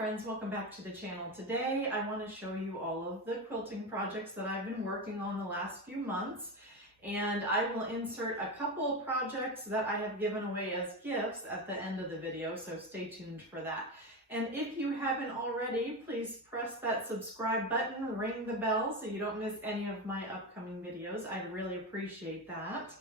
friends, welcome back to the channel. Today I want to show you all of the quilting projects that I've been working on the last few months, and I will insert a couple projects that I have given away as gifts at the end of the video, so stay tuned for that. And if you haven't already, please press that subscribe button, ring the bell so you don't miss any of my upcoming videos. I'd really appreciate that.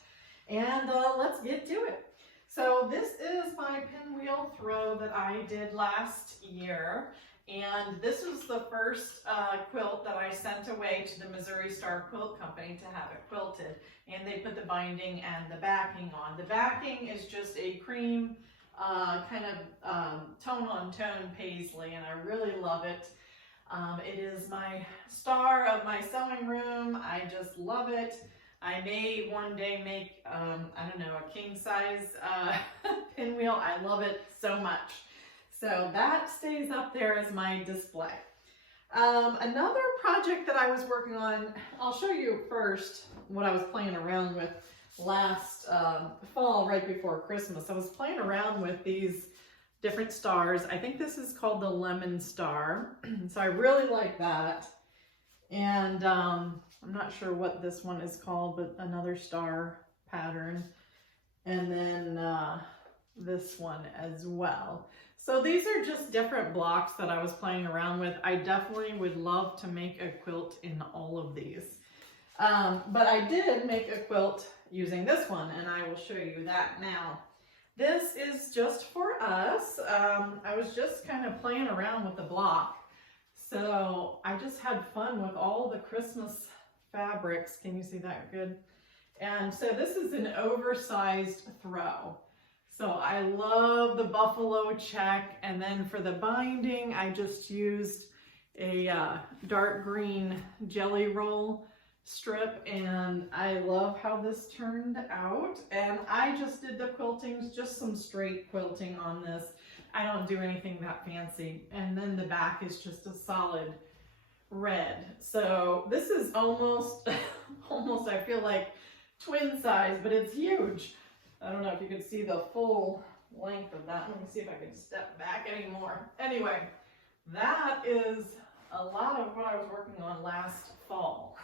And let's get to it. So this is my pinwheel throw that I did last year, and this was the first quilt that I sent away to the Missouri Star Quilt Company to have it quilted, and they put the binding and the backing on. The backing is just a cream kind of tone-on-tone paisley, and I really love it. It is my star of my sewing room. I just love it. I may one day make, I don't know, a king size pinwheel. I love it so much. So that stays up there as my display. Another project that I was working on, I'll show you first what I was playing around with last fall, right before Christmas. I was playing around with these different stars. I think this is called the Lemon Star. So I really like that. And I'm not sure what this one is called, but another star pattern. And then this one as well. So these are just different blocks that I was playing around with. I definitely would love to make a quilt in all of these. But I did make a quilt using this one, and I will show you that now. This is just for us. I was just kind of playing around with the block. So I just had fun with all the Christmas fabrics. Can you see that good? And so this is an oversized throw. So I love the buffalo check. And then for the binding, I just used a dark green jelly roll strip, and I love how this turned out. And I just did the quiltings, just some straight quilting on this. I don't do anything that fancy. And then the back is just a solid red. So this is almost I feel like twin size, but it's huge. I don't know if you can see the full length of that. Let me see if I can step back anymore. Anyway, that is a lot of what I was working on last fall.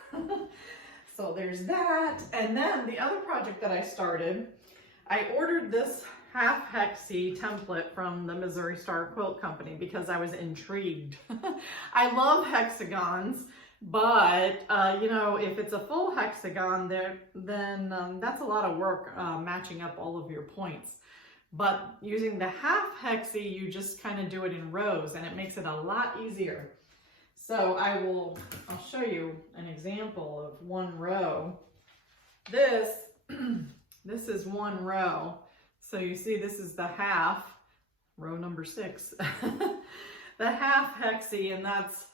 So there's that. And then the other project that I started, I ordered this half Hexi template from the Missouri Star Quilt Company because I was intrigued. I love hexagons, but you know, if it's a full hexagon there, then that's a lot of work matching up all of your points. But using the half Hexi, you just kind of do it in rows, and it makes it a lot easier. So I'll show you an example of one row. This is one row. So you see, this is the half, row number 6, the half Hexi, and that's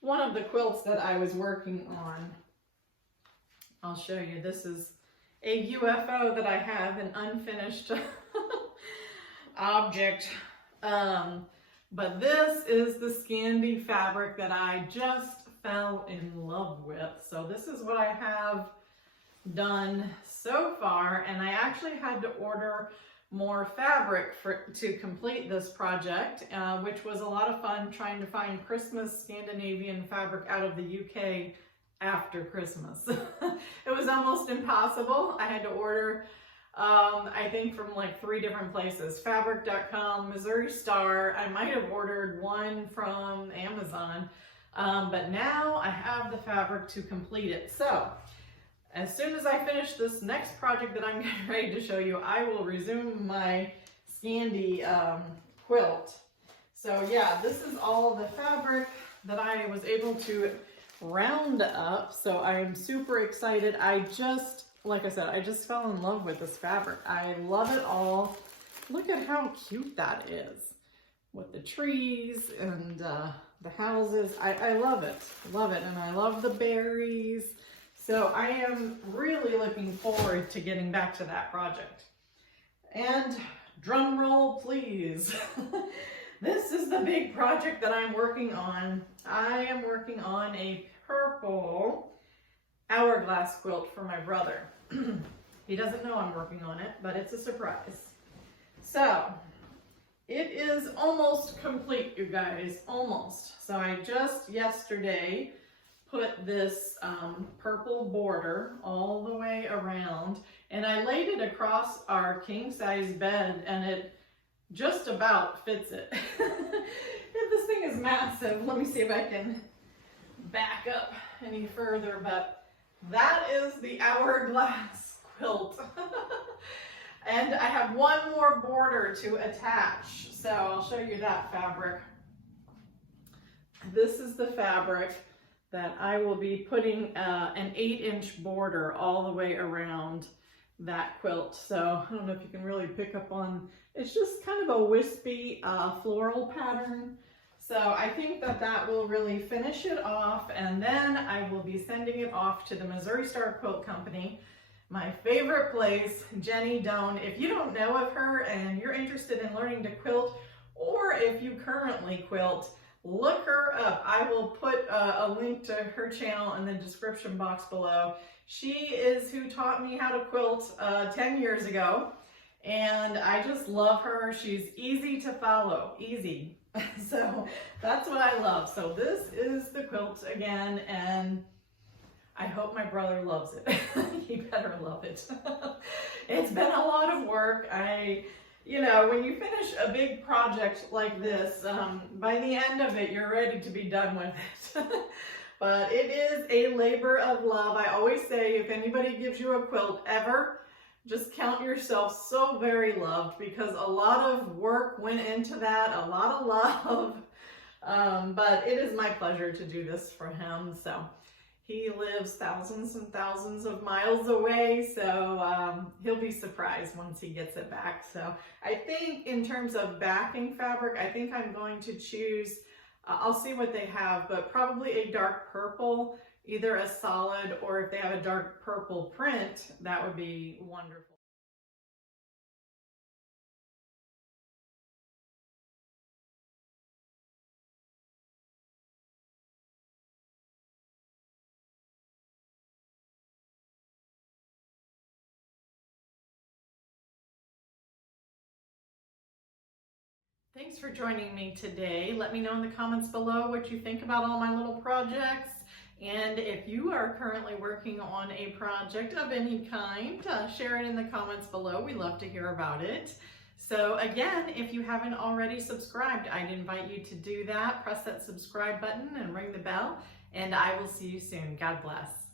one of the quilts that I was working on. I'll show you. This is a UFO that I have, an unfinished object. But this is the Scandi fabric that I just fell in love with. So this is what I have done so far, and I actually had to order more fabric to complete this project, which was a lot of fun trying to find Christmas Scandinavian fabric out of the UK after Christmas. It was almost impossible. I had to order I think from like 3 different places: fabric.com, Missouri Star. I might have ordered one from Amazon, but now I have the fabric to complete it. So as soon as I finish this next project that I'm getting ready to show you, I will resume my Scandi quilt. So yeah, this is all the fabric that I was able to round up. So I am super excited. Like I said, I just fell in love with this fabric. I love it all. Look at how cute that is with the trees and the houses. I love it. Love it. And I love the berries. So I am really looking forward to getting back to that project. And drum roll, please. This is the big project that I'm working on. I am working on a purple hourglass quilt for my brother. He doesn't know I'm working on it, but it's a surprise. So It is almost complete, you guys, almost. So I just yesterday put this purple border all the way around, and I laid it across our king size bed, and it just about fits it. This thing is massive. Let me see if I can back up any further, but that is the Hourglass quilt. And I have one more border to attach, so I'll show you that fabric. This is the fabric that I will be putting an 8-inch border all the way around that quilt. So I don't know if you can really pick up on, it's just kind of a wispy floral pattern. So I think that that will really finish it off, and then I will be sending it off to the Missouri Star Quilt Company, my favorite place, Jenny Doan. If you don't know of her and you're interested in learning to quilt, or if you currently quilt, look her up. I will put a link to her channel in the description box below. She is who taught me how to quilt 10 years ago, and I just love her. She's easy to follow, easy. So that's what I love. So this is the quilt again, and I hope my brother loves it. He better love it. It's been a lot of work. You know, when you finish a big project like this, by the end of it, you're ready to be done with it. But it is a labor of love. I always say, if anybody gives you a quilt ever, just count yourself so very loved, because a lot of work went into that, a lot of love. But it is my pleasure to do this for him. So he lives thousands and thousands of miles away, so he'll be surprised once he gets it back. So I think in terms of backing fabric, I think I'm going to choose, I'll see what they have, but probably a dark purple, either a solid, or if they have a dark purple print, that would be wonderful. Thanks for joining me today. Let me know in the comments below what you think about all my little projects. And if you are currently working on a project of any kind, share it in the comments below. We love to hear about it. So again, if you haven't already subscribed, I'd invite you to do that. Press that subscribe button and ring the bell, and I will see you soon. God bless.